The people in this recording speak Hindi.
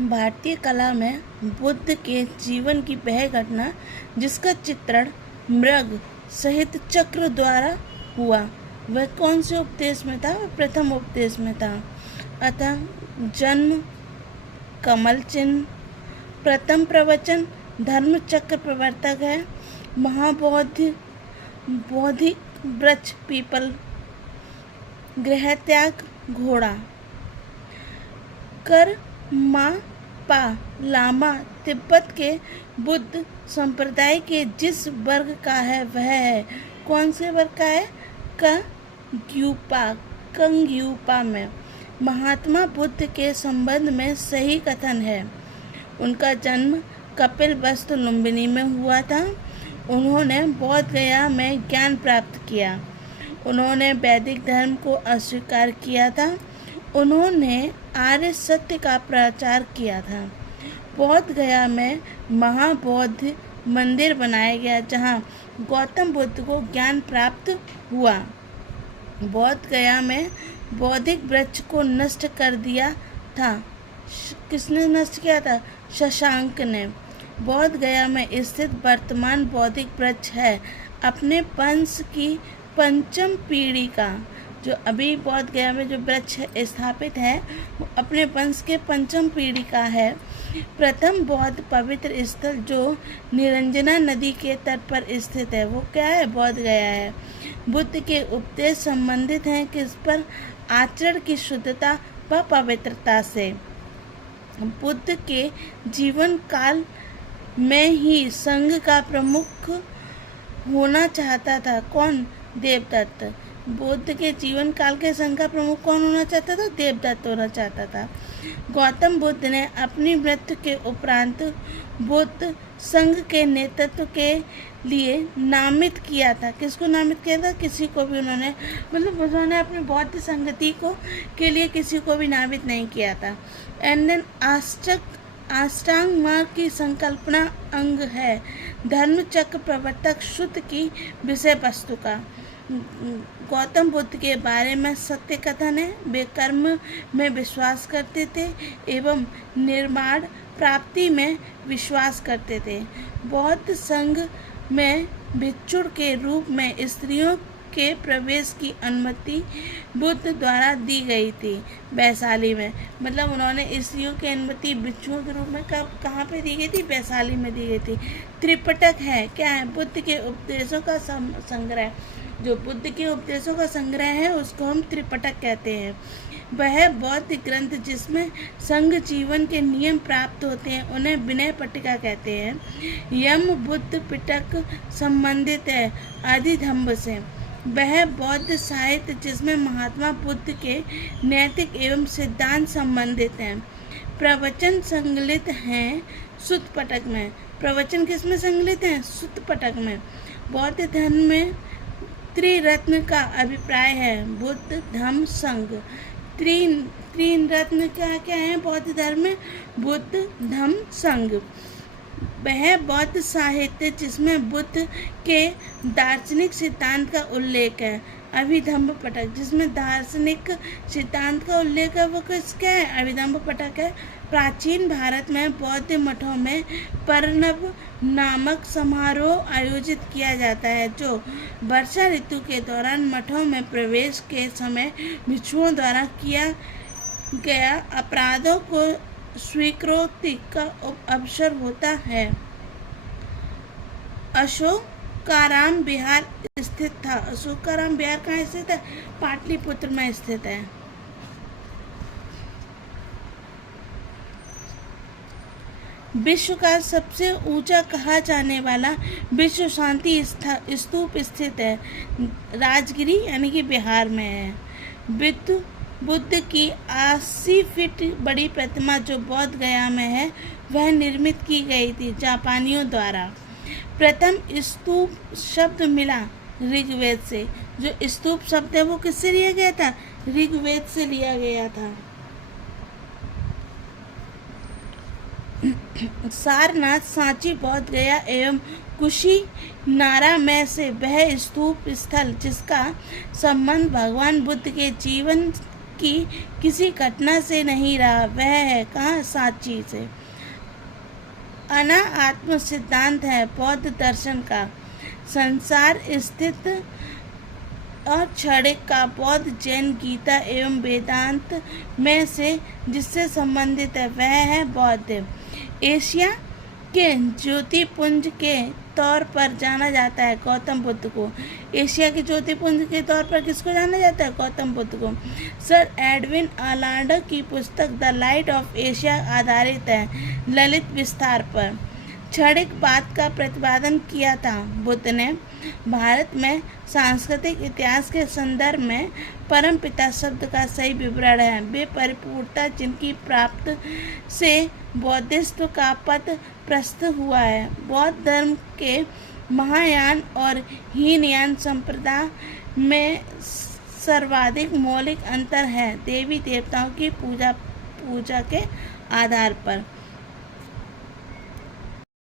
भारतीय कला में बुद्ध के जीवन की वह घटना जिसका चित्रण मृग सहित चक्र द्वारा हुआ, वह कौन से उपदेश में था? वह प्रथम उपदेश में था। अतः जन्म, कमल चिन्ह, प्रथम प्रवचन, धर्म चक्र प्रवर्तक है, महाबोधि, बौद्धिक वृक्ष पीपल, गृह त्याग घोड़ा, कर मा पा लामा तिब्बत के बुद्ध संप्रदाय के जिस वर्ग का है वह है। कौन से वर्ग का है? कंग्यूपा में। महात्मा बुद्ध के संबंध में सही कथन है। उनका जन्म कपिलवस्तु लुम्बिनी में हुआ था। उन्होंने बोध गया में ज्ञान प्राप्त किया। उन्होंने वैदिक धर्म को अस्वीकार किया था। उन्होंने आर्य सत्य का प्रचार किया था। बोध गया में महाबोधि मंदिर बनाया गया जहाँ गौतम बुद्ध को ज्ञान प्राप्त हुआ। बोध गया में बौद्धिक वृक्ष को नष्ट कर दिया था। किसने नष्ट किया था? शशांक ने। बोध गया में स्थित वर्तमान बौद्धिक वृक्ष है अपने वंश की पंचम पीढ़ी का। जो अभी बोध गया में जो वृक्ष स्थापित है वो अपने वंश के पंचम पीढ़ी का है। प्रथम बौद्ध पवित्र स्थल जो निरंजना नदी के तट पर स्थित है वो क्या है? बोध गया है। बुद्ध के उपदेश संबंधित हैं किस पर? आचरण की शुद्धता व पवित्रता से। बुद्ध के जीवन काल में ही संघ का प्रमुख होना चाहता था। कौन? देवदत्त। बुद्ध के जीवन काल के संघ का प्रमुख कौन होना चाहता था? देवदत्त होना चाहता था। गौतम बुद्ध ने अपनी मृत्यु के उपरांत बुद्ध संघ के नेतृत्व के लिए नामित किया था। किसको नामित किया था? किसी को भी उन्होंने उन्होंने अपनी बौद्ध संगति को के लिए किसी को भी नामित नहीं किया था। एंड देन अष्टांग मार्ग की संकल्पना अंग है धर्म चक्र प्रवर्तक शुद्ध की विषय वस्तु का। गौतम बुद्ध के बारे में सत्य कथन है। वे कर्म में विश्वास करते थे एवं निर्माण प्राप्ति में विश्वास करते थे। बौद्ध संघ में भिक्षुण के रूप में स्त्रियों के प्रवेश की अनुमति बुद्ध द्वारा दी गई थी। वैशाली में उन्होंने स्त्रियों की अनुमति भिक्षुओं के रूप में कहाँ पे दी गई थी? वैशाली में दी गई थी। त्रिपिटक है क्या है? बुद्ध के उपदेशों का संग्रह। जो बुद्ध के उपदेशों का संग्रह है उसको हम त्रिपिटक कहते हैं। वह बौद्ध ग्रंथ जिसमें संघ जीवन के नियम प्राप्त होते हैं उन्हें विनय पट्टिका कहते हैं। यम बुद्ध पिटक संबंधित है आदिधम्ब से। वह बौद्ध साहित्य जिसमें महात्मा बुद्ध के नैतिक एवं सिद्धांत संबंधित हैं। प्रवचन संकलित हैं सुत्त पिटक में। प्रवचन किसमें संकलित हैं? सुत्त पिटक में। बौद्ध धर्म में त्रिरत्न का अभिप्राय है। बुद्ध धम्म संघ। तीन रत्न क्या है बौद्ध धर्म में? बुद्ध धम्म संघ। वह बौद्ध साहित्य जिसमें बुद्ध के दार्शनिक सिद्धांत का उल्लेख है। अभिधम्म पिटक जिसमें दार्शनिक सिद्धांत का उल्लेख है वो किसका है? अभिधम्म पिटक है। प्राचीन भारत में बौद्ध मठों में पर्णव नामक समारोह आयोजित किया जाता है जो वर्षा ऋतु के दौरान मठों में प्रवेश के समय भिक्षुओं द्वारा किया गया अपराधों को स्वीकृति का अवसर होता है। अशोकाराम बिहार स्थित था। अशोकाराम बिहार कहाँ स्थित है? पाटलिपुत्र में स्थित है। विश्व का सबसे ऊंचा कहा जाने वाला विश्व शांति स्तूप स्थित है राजगिरी यानी कि बिहार में है। बुद्ध की 80 फीट बड़ी प्रतिमा जो बोध गया में है वह निर्मित की गई थी जापानियों द्वारा। प्रथम स्तूप शब्द मिला ऋग्वेद से। जो स्तूप शब्द है वो किससे लिया गया था? ऋग्वेद से लिया गया था। सारनाथ, सांची, बोध गया एवं कुशीनारा में से वह स्तूप स्थल जिसका संबंध भगवान बुद्ध के जीवन की किसी घटना से नहीं रहा, वह है कहाँ सांची से। अनात्म सिद्धांत है बौद्ध दर्शन का। संसार स्थित और क्षणिक का बौद्ध जैन गीता एवं वेदांत में से जिससे संबंधित है वह है बौद्ध। एशिया के ज्योतिपुंज के तौर पर जाना जाता है गौतम बुद्ध को। एशिया के ज्योतिपुंज के तौर पर किसको जाना जाता है? गौतम बुद्ध को। सर एडविन अलांडा की पुस्तक द लाइट ऑफ एशिया आधारित है ललित विस्तार पर। क्षणिक बात का प्रतिपादन किया था बुद्ध ने। भारत में सांस्कृतिक इतिहास के संदर्भ में परमपिता शब्द का सही विवरण है वे परिपूर्णता जिनकी प्राप्त से बौद्धिस्त्व का पद प्रस्तुत हुआ है। बौद्ध धर्म के महायान और हीनयान संप्रदाय में सर्वाधिक मौलिक अंतर है देवी देवताओं की पूजा के आधार पर।